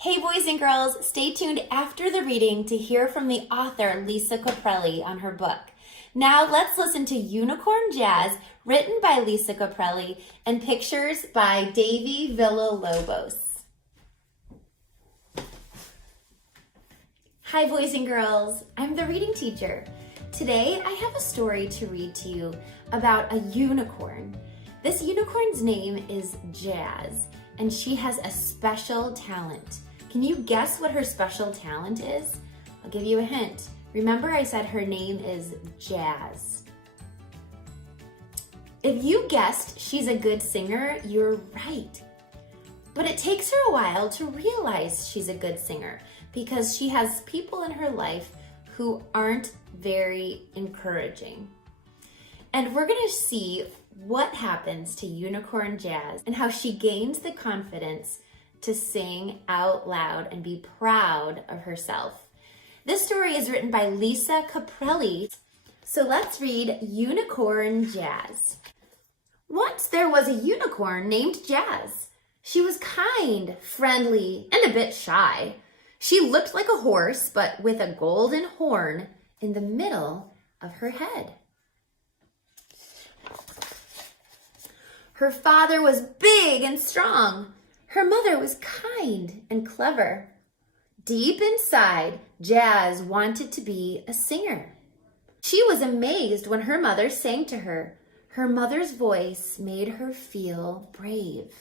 Hey boys and girls, stay tuned after the reading to hear from the author Lisa Caprelli on her book. Now let's listen to Unicorn Jazz, written by Lisa Caprelli, and pictures by Davey Villalobos. Hi boys and girls, I'm the reading teacher. Today I have a story to read to you about a unicorn. This unicorn's name is Jazz, and she has a special talent. Can you guess what her special talent is? I'll give you a hint. Remember I said her name is Jazz. If you guessed she's a good singer, you're right. But it takes her a while to realize she's a good singer because she has people in her life who aren't very encouraging. And we're gonna see what happens to Unicorn Jazz and how she gains the confidence to sing out loud and be proud of herself. This story is written by Lisa Caprelli. So let's read Unicorn Jazz. Once there was a unicorn named Jazz. She was kind, friendly, and a bit shy. She looked like a horse, but with a golden horn in the middle of her head. Her father was big and strong. Her mother was kind and clever. Deep inside, Jazz wanted to be a singer. She was amazed when her mother sang to her. Her mother's voice made her feel brave.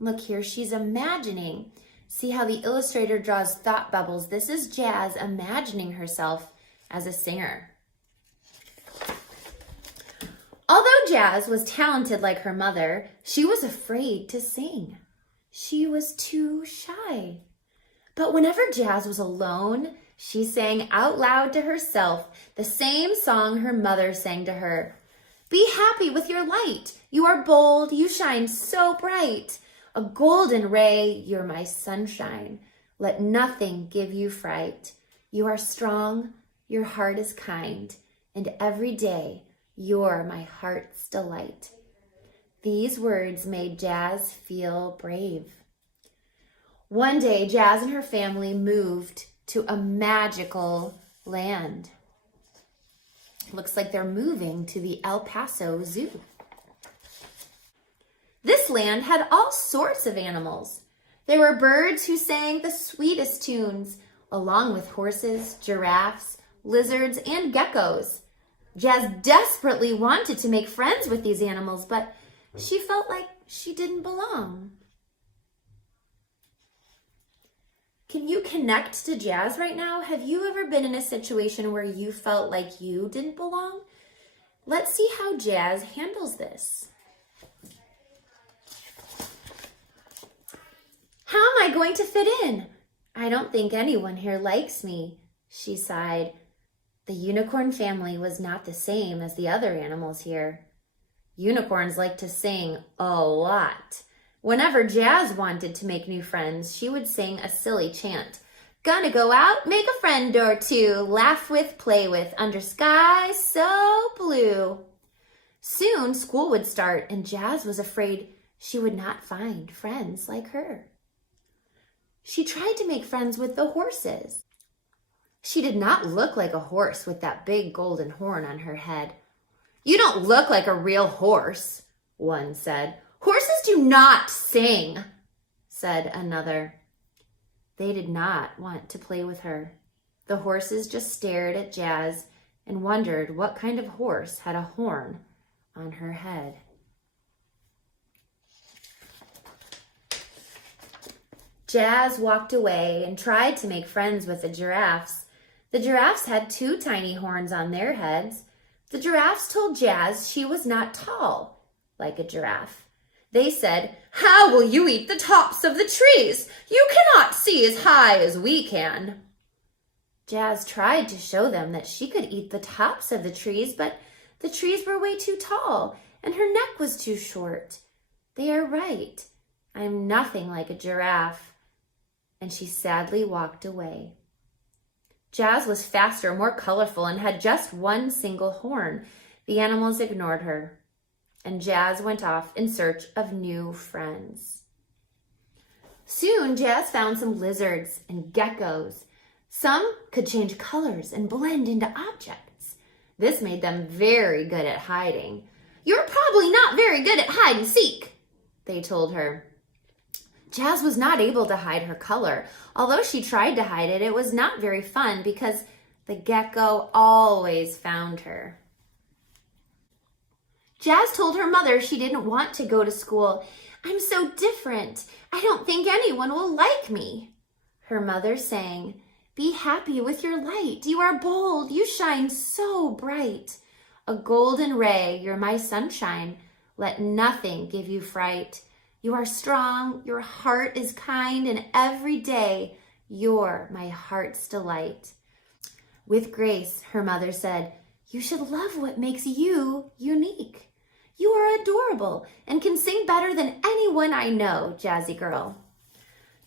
Look here, she's imagining. See how the illustrator draws thought bubbles? This is Jazz imagining herself as a singer. Although Jazz was talented like her mother, she was afraid to sing. She was too shy. But whenever Jazz was alone, she sang out loud to herself the same song her mother sang to her. Be happy with your light. You are bold, you shine so bright. A golden ray, you're my sunshine. Let nothing give you fright. You are strong, your heart is kind, and every day you're my heart's delight. These words made Jazz feel brave. One day, Jazz and her family moved to a magical land. Looks like they're moving to the El Paso Zoo. This land had all sorts of animals. There were birds who sang the sweetest tunes, along with horses, giraffes, lizards, and geckos. Jazz desperately wanted to make friends with these animals, but she felt like she didn't belong. Can you connect to Jazz right now? Have you ever been in a situation where you felt like you didn't belong? Let's see how Jazz handles this. How am I going to fit in? I don't think anyone here likes me, she sighed. The unicorn family was not the same as the other animals here. Unicorns like to sing a lot. Whenever Jazz wanted to make new friends, she would sing a silly chant. Gonna go out, make a friend or two, laugh with, play with, under skies so blue. Soon school would start, and Jazz was afraid she would not find friends like her. She tried to make friends with the horses. She did not look like a horse with that big golden horn on her head. You don't look like a real horse, one said. Horses do not sing, said another. They did not want to play with her. The horses just stared at Jazz and wondered what kind of horse had a horn on her head. Jazz walked away and tried to make friends with the giraffes. The giraffes had two tiny horns on their heads. The giraffes told Jazz she was not tall, like a giraffe. They said, "How will you eat the tops of the trees? You cannot see as high as we can." Jazz tried to show them that she could eat the tops of the trees, but the trees were way too tall and her neck was too short. They are right. I am nothing like a giraffe. And she sadly walked away. Jazz was faster, more colorful, and had just one single horn. The animals ignored her, and Jazz went off in search of new friends. Soon, Jazz found some lizards and geckos. Some could change colors and blend into objects. This made them very good at hiding. "You're probably not very good at hide and seek," they told her. Jazz was not able to hide her color. Although she tried to hide it, it was not very fun because the gecko always found her. Jazz told her mother she didn't want to go to school. "I'm so different. I don't think anyone will like me." Her mother sang, "Be happy with your light. You are bold. You shine so bright. A golden ray, you're my sunshine. Let nothing give you fright. You are strong, your heart is kind, and every day you're my heart's delight." With grace, her mother said, "You should love what makes you unique. You are adorable and can sing better than anyone I know, Jazzy Girl."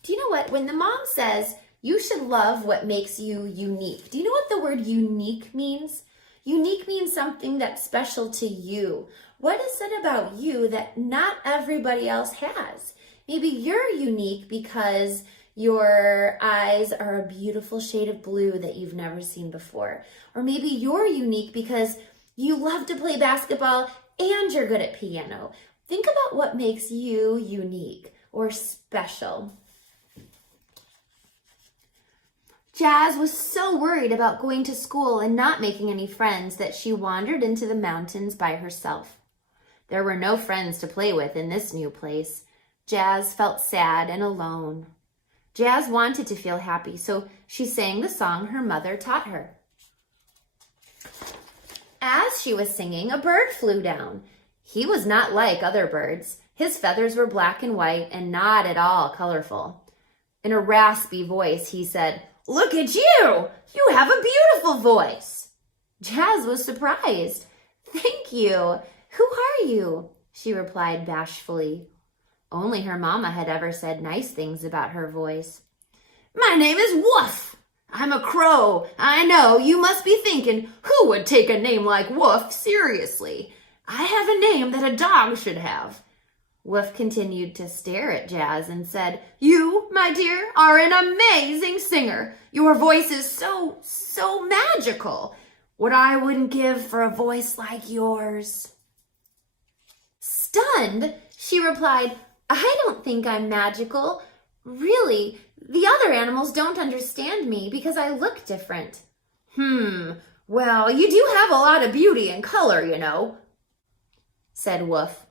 Do you know what? When the mom says, "You should love what makes you unique," do you know what the word unique means? Unique means something that's special to you. What is it about you that not everybody else has? Maybe you're unique because your eyes are a beautiful shade of blue that you've never seen before. Or maybe you're unique because you love to play basketball and you're good at piano. Think about what makes you unique or special. Jazz was so worried about going to school and not making any friends that she wandered into the mountains by herself. There were no friends to play with in this new place. Jazz felt sad and alone. Jazz wanted to feel happy, so she sang the song her mother taught her. As she was singing, a bird flew down. He was not like other birds. His feathers were black and white and not at all colorful. In a raspy voice, he said, "Look at you! You have a beautiful voice." Jazz was surprised. "Thank you. Who are you?" she replied bashfully. Only her mama had ever said nice things about her voice. "My name is Woof. I'm a crow. I know you must be thinking, who would take a name like Woof seriously? I have a name that a dog should have." Woof continued to stare at Jazz and said, "You, my dear, are an amazing singer. Your voice is so magical. What I wouldn't give for a voice like yours." Stunned, she replied, "I don't think I'm magical. Really, the other animals don't understand me because I look different." Well, you do have a lot of beauty and color, you know," said Woof.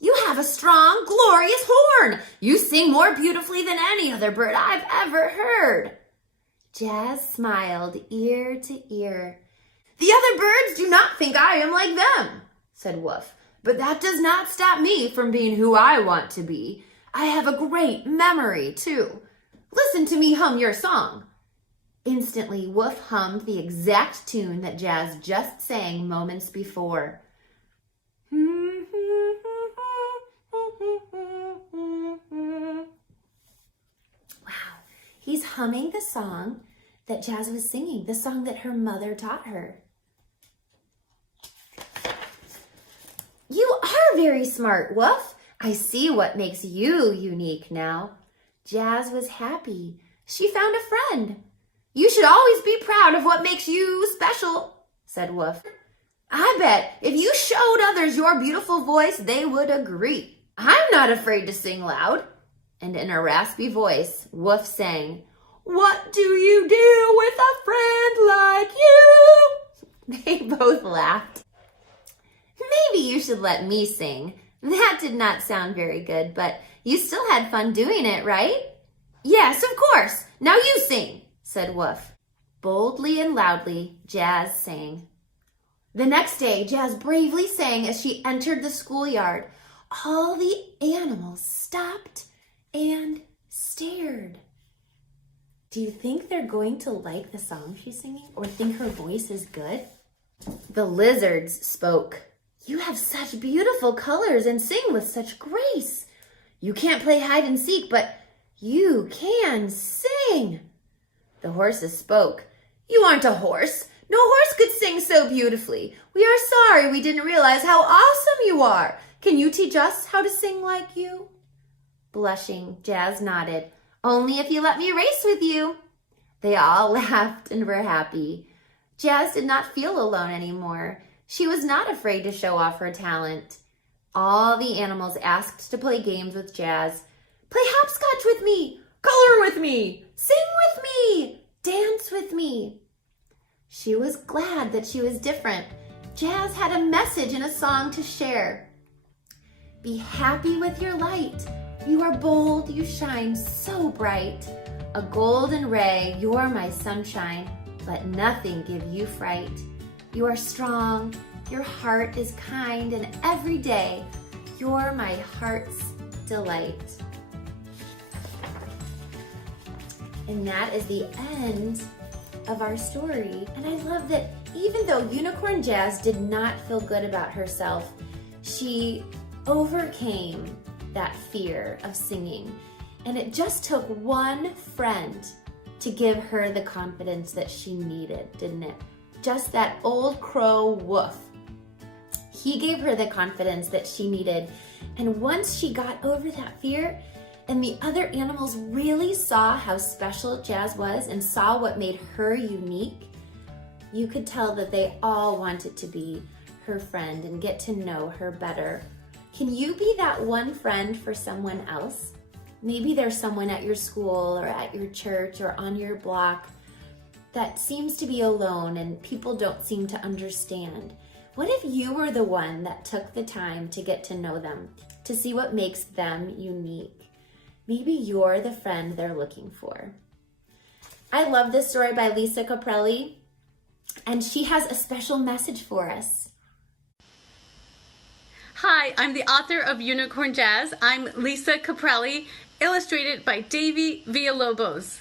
"You have a strong, glorious horn. You sing more beautifully than any other bird I've ever heard." Jazz smiled ear to ear. "The other birds do not think I am like them," said Woof. "But that does not stop me from being who I want to be. I have a great memory, too. Listen to me hum your song." Instantly, Woof hummed the exact tune that Jazz just sang moments before. Wow, he's humming the song that Jazz was singing, the song that her mother taught her. "You are very smart, Woof. I see what makes you unique now." Jazz was happy. She found a friend. "You should always be proud of what makes you special," said Woof. "I bet if you showed others your beautiful voice, they would agree. I'm not afraid to sing loud." And in a raspy voice, Woof sang, "What do you do with a friend like you?" They both laughed. "Maybe you should let me sing. That did not sound very good, but you still had fun doing it, right?" "Yes, of course. Now you sing," said Woof. Boldly and loudly, Jazz sang. The next day, Jazz bravely sang as she entered the schoolyard. All the animals stopped and stared. Do you think they're going to like the song she's singing or think her voice is good? The lizards spoke. "You have such beautiful colors and sing with such grace. You can't play hide and seek, but you can sing." The horses spoke. "You aren't a horse. No horse could sing so beautifully. We are sorry we didn't realize how awesome you are. Can you teach us how to sing like you?" Blushing, Jazz nodded. Only if you let me race with you. They all laughed and were happy. Jazz did not feel alone anymore. She was not afraid to show off her talent. All the animals asked to play games with Jazz. Play hopscotch with me, color with me, sing with me, dance with me. She was glad that she was different. Jazz had a message and a song to share. Be happy with your light. You are bold, you shine so bright. A golden ray, you're my sunshine. Let nothing give you fright. You are strong, your heart is kind, and every day you're my heart's delight. And that is the end of our story. And I love that even though Unicorn Jazz did not feel good about herself, she overcame that fear of singing. And it just took one friend to give her the confidence that she needed, didn't it? Just that old crow, Woof. He gave her the confidence that she needed. And once she got over that fear, and the other animals really saw how special Jazz was and saw what made her unique, you could tell that they all wanted to be her friend and get to know her better. Can you be that one friend for someone else? Maybe there's someone at your school or at your church or on your block that seems to be alone and people don't seem to understand. What if you were the one that took the time to get to know them, to see what makes them unique? Maybe you're the friend they're looking for. I love this story by Lisa Caprelli, and she has a special message for us. Hi, I'm the author of Unicorn Jazz. I'm Lisa Caprelli, illustrated by Davey Villalobos.